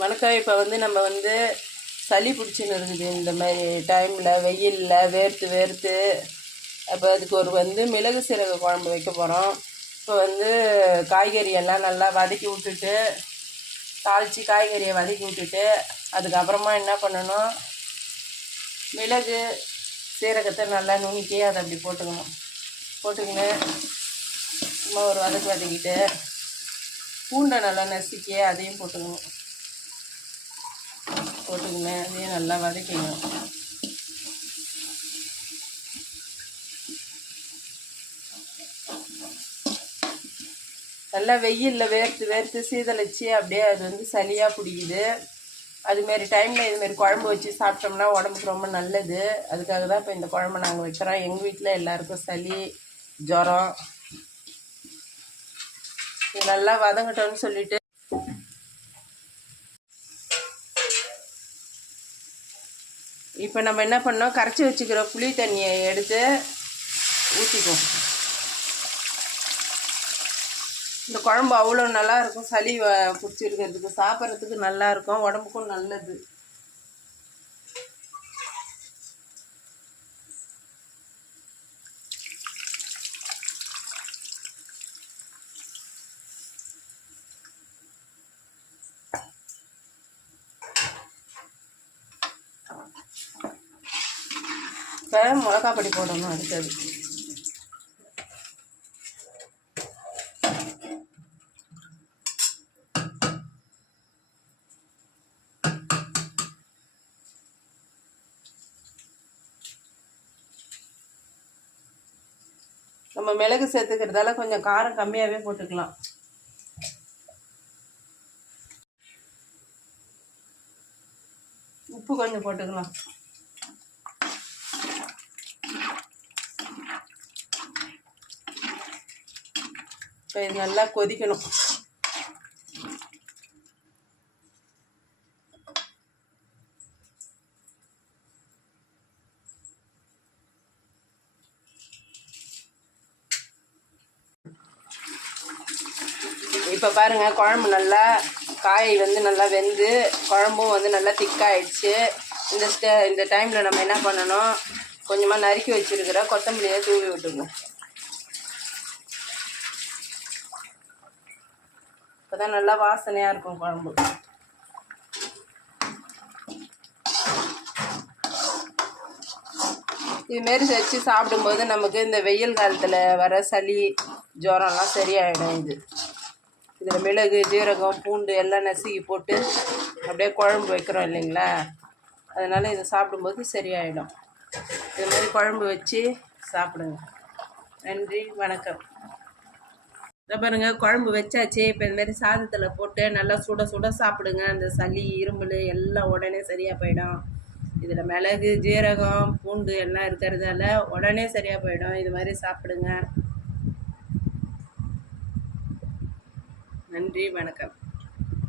வணக்கம். இப்போ வந்து நம்ம வந்து சளி பிடிச்சின்னு இருக்குது இந்த மாதிரி டைமில் வெயிலில் வேர்த்து வேர்த்து. அப்போ அதுக்கு ஒரு வந்து மிளகு சீரக குழம்பு வைக்க போகிறோம் இப்போ வந்து காய்கறி எல்லாம் நல்லா வதக்கி விட்டுட்டு தாளித்து காய்கறியை வதக்கி விட்டுட்டு அதுக்கப்புறமா என்ன பண்ணணும்? மிளகு சீரகத்தை நல்லா நுணுக்கி அதை அப்படி போட்டுக்கணும். போட்டுக்கின்னு சும்மா ஒரு வதக்கு வதக்கிட்டு பூண்டை நல்லா நசுக்கி அதையும் போட்டுக்கணும். போட்டுக்கின்னு அதையும் நல்லா வதக்கிக்கணும். நல்லா வெயிலில் வேர்த்து வேர்த்து சீதளிச்சு அப்படியே அது வந்து சளியாக பிடிக்குது. அதுமாரி டைமில் இதுமாரி குழம்பு வச்சு சாப்பிட்டோம்னா உடம்புக்கு ரொம்ப நல்லது. அதுக்காக தான் இப்போ இந்த குழம்பு நாங்கள் வைக்கிறோம். எங்கள் வீட்டில் எல்லாருக்கும் சளி ஜுரம் நல்லா வதங்கட்டோன்னு சொல்லிட்டு இப்போ நம்ம என்ன பண்ணோம்? கரைச்சி வச்சுக்கிற புளி தண்ணியை எடுத்து ஊற்றிக்குவோம் இந்த குழம்பு அவ்வளோ நல்லாயிருக்கும் சளி வ- பிடிச்சிருக்கிறதுக்கு சாப்பிட்றதுக்கு நல்லாயிருக்கும் உடம்புக்கும் நல்லது. இப்போ மிளகா பொடி போடணும் அடுத்தது. நம்ம மிளகு சேர்த்துக்கிறதால கொஞ்சம் காரம் கம்மியாகவே போட்டுக்கலாம். உப்பு கொஞ்சம் போட்டுக்கலாம். இப்போ இது நல்லா கொதிக்கணும். இப்போ பாருங்க குழம்பு நல்லா காய் வந்து நல்லா வெந்து குழம்பும் வந்து நல்லா திக்காயிடுச்சு. இந்த ஸ்டே இந்த டைமில் நம்ம என்ன பண்ணணும்? கொஞ்சமாக நறுக்கி வச்சிருக்கிற கொத்தமல்லியை தூவி விட்டுருங்க. அப்போதான் நல்லா வாசனையாக இருக்கும் குழம்பு. இதுமாரி வச்சு சாப்பிடும்போது நமக்கு இந்த வெயில் காலத்தில் வர சளி ஜுரம்லாம் சரியாயிடும் இது. இதில் மிளகு ஜீரகம் பூண்டு எல்லாம் நசுக்கி போட்டு அப்படியே குழம்பு வைக்கிறோம் இல்லைங்களா? அதனால் இதை சாப்பிடும்போது சரியாயிடும். இது மாதிரி குழம்பு வச்சு சாப்பிடுங்க. நன்றி வணக்கம். இதை பாருங்க குழம்பு வச்சாச்சு. இப்போ இந்த மாதிரி சாதத்தில் போட்டு நல்லா சுட சுட சாப்பிடுங்க. அந்த சளி இரும்பல் எல்லாம் உடனே சரியாக போயிடும். இதில் மிளகு ஜீரகம் பூண்டு எல்லாம் இருக்கிறதால உடனே சரியாக போயிடும். இது மாதிரி சாப்பிடுங்க. நன்றி வணக்கம்.